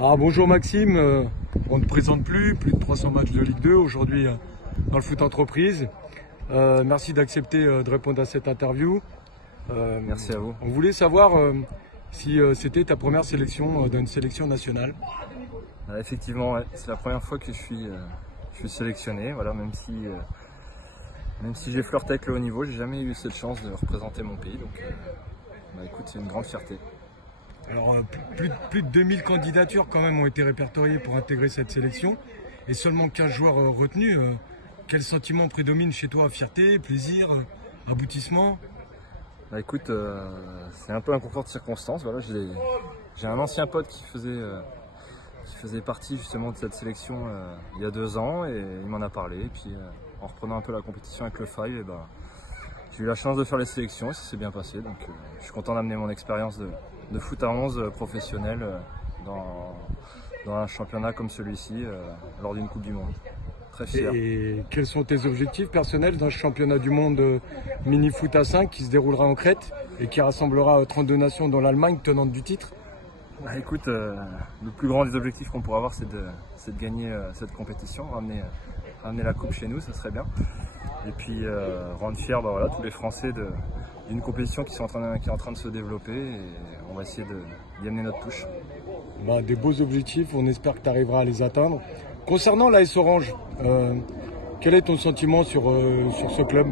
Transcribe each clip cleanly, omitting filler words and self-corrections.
Bonjour Maxime, on ne te présente plus de 300 matchs de Ligue 2 aujourd'hui dans le foot entreprise. Merci d'accepter de répondre à cette interview. Merci à vous. On voulait savoir si c'était ta première sélection d'une sélection nationale. Effectivement, ouais. C'est la première fois que je suis sélectionné. Voilà, même si j'ai flirté avec le haut niveau, j'ai jamais eu cette chance de représenter mon pays. Donc, écoute, c'est une grande fierté. Alors, plus de 2000 candidatures quand même ont été répertoriées pour intégrer cette sélection et seulement 15 joueurs retenus. Quel sentiment prédomine chez toi? Fierté, plaisir, aboutissement? Écoute, c'est un peu un concours de circonstances. Voilà, j'ai un ancien pote qui faisait partie justement de cette sélection il y a 2 ans et il m'en a parlé. Et puis en reprenant un peu la compétition avec le Five, j'ai eu la chance de faire les sélections et ça s'est bien passé. Donc je suis content d'amener mon expérience de foot à 11 professionnel dans un championnat comme celui-ci lors d'une Coupe du Monde. Très fier. Et quels sont tes objectifs personnels dans ce championnat du monde mini foot à 5 qui se déroulera en Crète et qui rassemblera 32 nations dans l'Allemagne tenante du titre? Écoute, le plus grand des objectifs qu'on pourra avoir, c'est de gagner cette compétition, ramener la coupe chez nous, ça serait bien. Et puis rendre fiers tous les Français d'une compétition qui est en train de se développer et on va essayer d'y amener notre touche. Des beaux objectifs, on espère que tu arriveras à les atteindre. Concernant l'AS Orange, quel est ton sentiment sur ce club?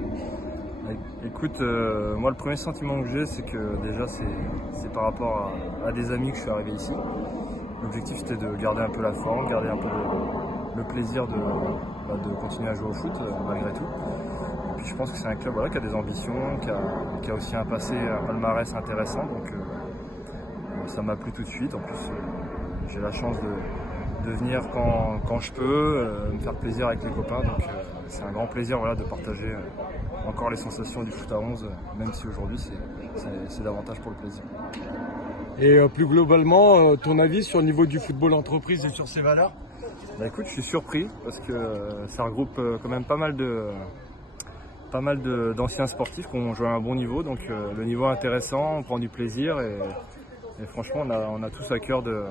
Écoute, moi le premier sentiment que j'ai, c'est que déjà c'est par rapport à des amis que je suis arrivé ici. L'objectif c'était de garder un peu la forme, garder un peu le plaisir de continuer à jouer au foot malgré tout. Et puis je pense que c'est un club qui a des ambitions, qui a aussi un passé, un palmarès intéressant, donc ça m'a plu tout de suite. En plus j'ai la chance de venir quand je peux, me faire plaisir avec les copains, donc c'est un grand plaisir de partager encore les sensations du foot à 11, même si aujourd'hui c'est davantage pour le plaisir. Et plus globalement, ton avis sur le niveau du football entreprise et sur ses valeurs? Écoute, je suis surpris parce que ça regroupe quand même pas mal d'anciens sportifs qui ont joué à un bon niveau, donc le niveau est intéressant, on prend du plaisir et franchement on a tous à cœur de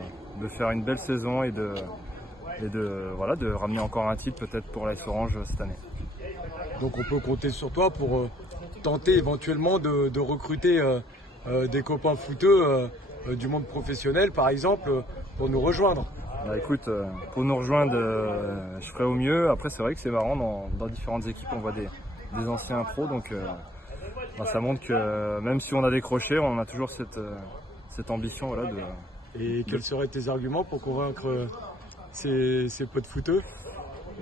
faire une belle saison et de ramener encore un titre peut-être pour l'AS Orange cette année. Donc on peut compter sur toi pour tenter éventuellement de recruter des copains footeux du monde professionnel par exemple pour nous rejoindre. Écoute, pour nous rejoindre, je ferai au mieux. Après c'est vrai que c'est marrant, dans différentes équipes on voit des anciens pros, donc ça montre que même si on a décroché, on a toujours cette ambition Et quels seraient tes arguments pour convaincre ces potes footeux?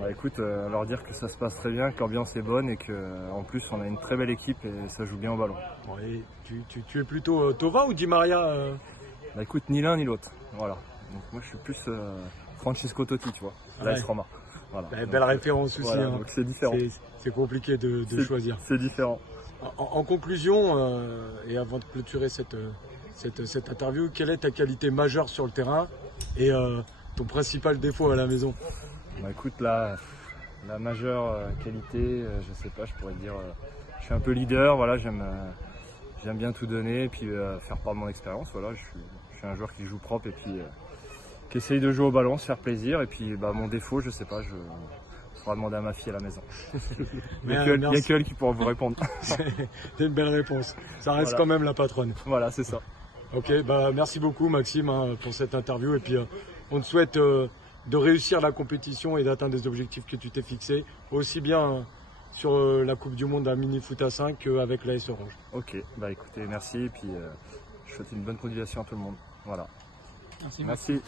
Écoute, leur dire que ça se passe très bien, que l'ambiance est bonne et qu'en plus on a une très belle équipe et ça joue bien au ballon. Et tu es plutôt Thauvin ou Di Maria? Écoute, ni l'un ni l'autre. Voilà. Donc moi je suis plus Francisco Totti, tu vois, l'AS Roma. Voilà. Belle référence aussi. Voilà, donc c'est différent. C'est compliqué de choisir. C'est différent. En conclusion, et avant de clôturer cette interview, quelle est ta qualité majeure sur le terrain et ton principal défaut à la maison? Écoute, la majeure qualité, je sais pas, je pourrais te dire, je suis un peu leader, j'aime bien tout donner et puis faire part de mon expérience. Je suis un joueur qui joue propre et puis qui essaye de jouer au ballon, se faire plaisir. Et puis mon défaut, je sais pas, je faudra demander à ma fille à la maison. Il n'y a qu'elle qui pourra vous répondre. C'est une belle réponse. Ça reste quand même la patronne. Voilà, c'est ça. Ok, merci beaucoup Maxime pour cette interview et puis on te souhaite de réussir la compétition et d'atteindre des objectifs que tu t'es fixés, aussi bien sur la Coupe du Monde à mini foot à 5 qu'avec l'AS Orange. Ok, écoutez, merci et puis je souhaite une bonne continuation à tout le monde. Voilà. Merci.